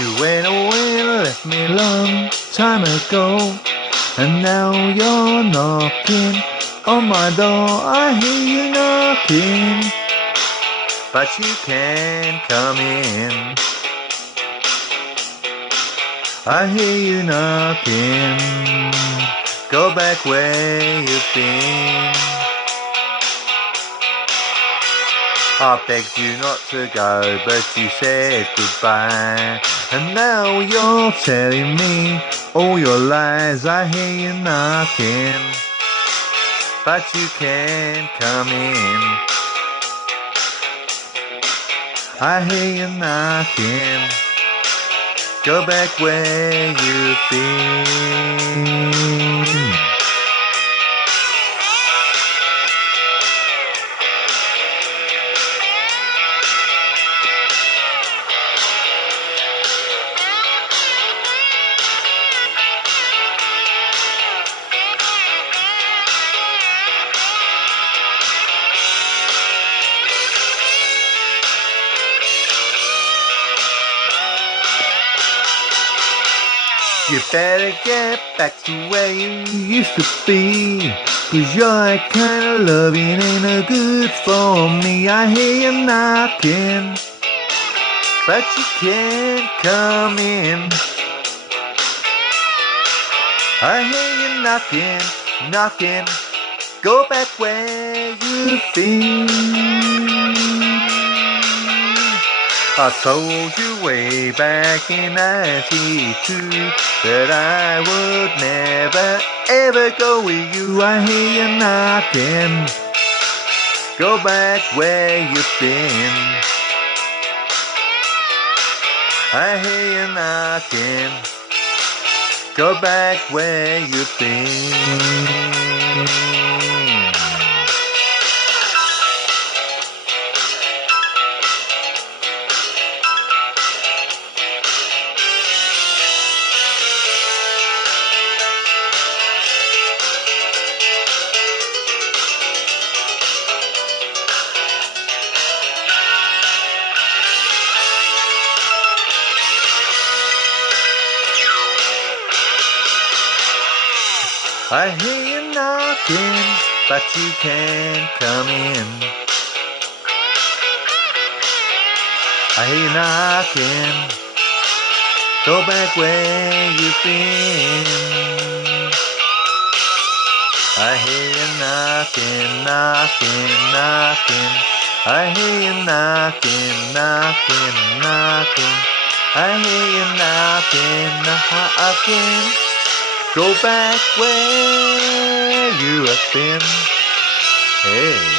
You went away and left me long time ago, and now you're knocking on my door. I hear you knocking, but you can't come in. I hear you knocking, go back where you've been. I begged you not to go, but you said goodbye. And now you're telling me all your lies. I hear you knocking, but you can't come in. I hear you knocking, go back where you've been. You better get back to where you used to be, 'cause your kind of loving ain't no good for me. I hear you knocking, but you can't come in. I hear you knocking, knocking, go back where you've been. I told you way back in '92 that I would never ever go with you. I hear you knocking, go back where you've been. I hear you knocking, go back where you've been. I hear you knocking, but you can't come in. I hear you knocking, go back where you've been. I hear you knocking, knocking, knocking. I hear you knocking, knocking, knocking. I hear you knocking, knocking. Go back where you have been. Hey.